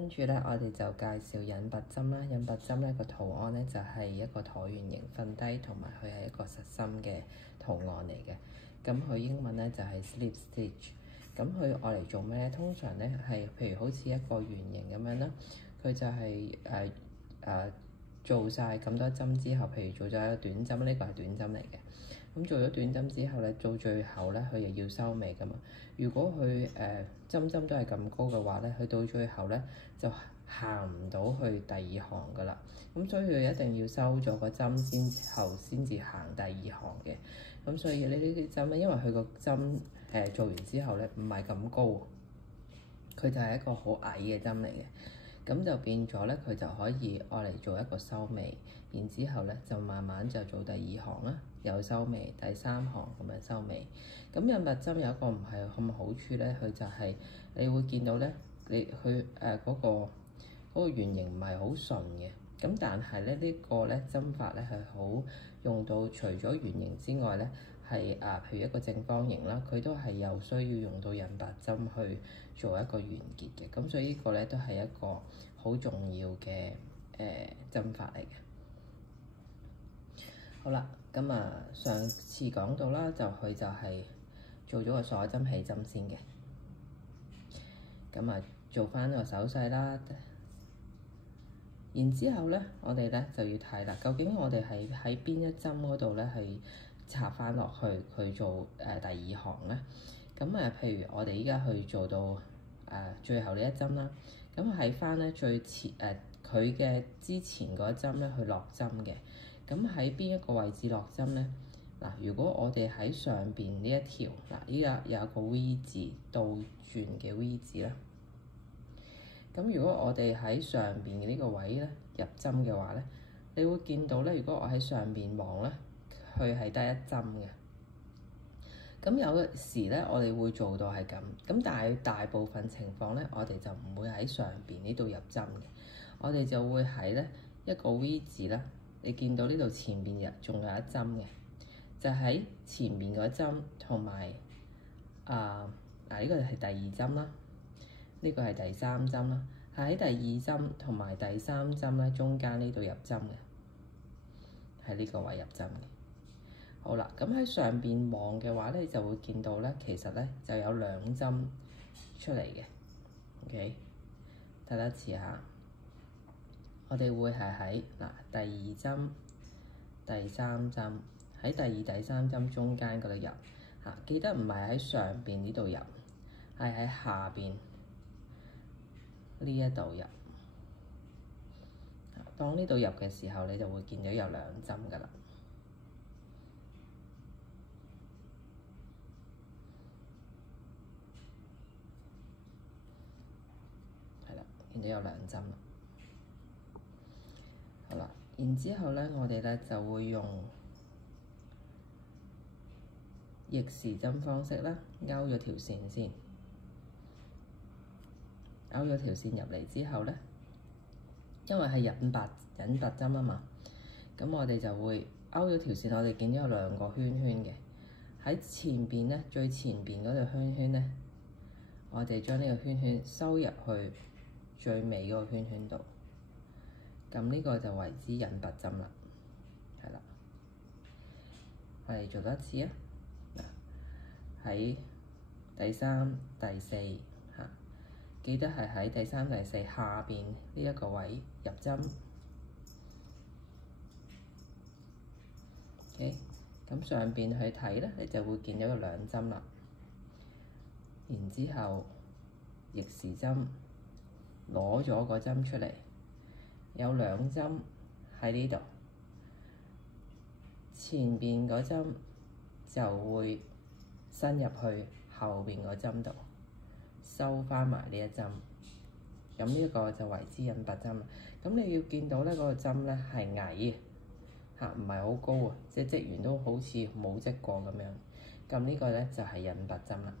跟住咧，我哋就介紹引拔針啦。引拔針咧個圖案咧就係一個橢圓形瞓低，同埋佢係一個實心嘅圖案嚟嘅。咁佢英文咧就係 slip stitch。咁佢愛嚟做咩咧？通常咧係譬如好似一個圓形咁樣啦，佢就係做晒咁多針之後，譬如做咗一個短針，呢個係短針嚟嘅。咁做咗短針之後咧，到最後咧，佢又要收尾噶嘛。如果佢針針都係咁高嘅話咧，佢到最後咧就行唔到去第二行噶啦。咁所以佢一定要收咗個針先至行第二行嘅。咁所以呢啲針咧，因為佢個針做完之後咧唔係咁高，佢就係一個好矮嘅針嚟嘅。咁就變咗咧，佢就可以愛嚟做一個收尾，然之後咧就慢慢就做第二行啦，又收尾，第三行咁樣收尾。咁引拔針有一個唔係咁好處咧，佢就係你會見到咧，佢嗰個圓形唔係好順嘅。咁但係咧呢個咧針法咧係好用到，除咗圓形之外咧，係譬如一個正方形啦，佢都係有需要用到引拔針去做一個完結嘅。咁所以呢個咧都係一個好重要嘅針法嚟嘅。好啦，咁上次講到啦，佢就係做咗個鎖針起針先嘅。咁做翻個手勢啦。然之後咧，我哋咧就要睇啦，究竟我哋係喺邊一針嗰度咧係插翻落去做第二行咧。咁譬如我哋依家去做到最後呢一針啦，咁喺翻咧最前佢嘅之前嗰一針咧去落針嘅。咁喺邊一個位置落針咧？嗱，如果我哋喺上邊呢一條依家有一個 V 字倒轉嘅 V 字啦。咁如果我哋喺上邊嘅呢個位咧入針嘅話咧，你會見到咧，如果我喺上邊望咧，佢係得一針嘅。咁有時咧，我哋會做到係咁，咁但係大部分情況咧，我哋就唔會喺上邊呢度入針嘅，我哋就會喺咧一個 V 字啦。你見到呢度前邊仲有一針嘅，就喺前面嗰針同埋呢個係第二針啦。呢個係第三針啦，係喺第二針同埋第三針咧中間呢度入針嘅，喺呢個位入針嘅。好啦，咁喺上邊望嘅話咧，就會見到咧，其實咧就有兩針出嚟嘅。OK，睇多次下，我哋會係喺第二針、第三針，喺第二、第三針中間嗰度入嚇，記得唔係喺上邊呢度入，係喺下邊呢一度入。當呢度入嘅時候，你就會見到有兩針㗎喇。係啦，見到有兩針啦。好啦，然之後咧，我哋咧就會用逆時針方式啦，勾咗條線先。勾咗條線入嚟之後咧，因為係引拔針啊嘛，咁我哋就會勾咗條線。我哋見到有兩個圈圈嘅，喺前邊咧，最前邊嗰條圈圈咧，我哋將呢個圈圈收入去最尾嗰個圈圈度。咁呢個就為之引拔針啦，係啦。我哋做多一次啊！喺第三、第四嚇，記得係喺第三、第四下邊呢一個位入針。OK，咁上邊去睇咧，你就會見到有兩針啦。然之後逆時針攞咗個針出嚟，有兩針喺呢度，前邊嗰針就會伸入去後邊嗰針度，收翻埋呢一針。咁呢一個就為之引拔針啦。咁你要見到咧，嗰個針咧係矮嘅嚇，唔係好高啊，即係織完都好似冇織過咁樣。咁呢個咧就係引拔針啦。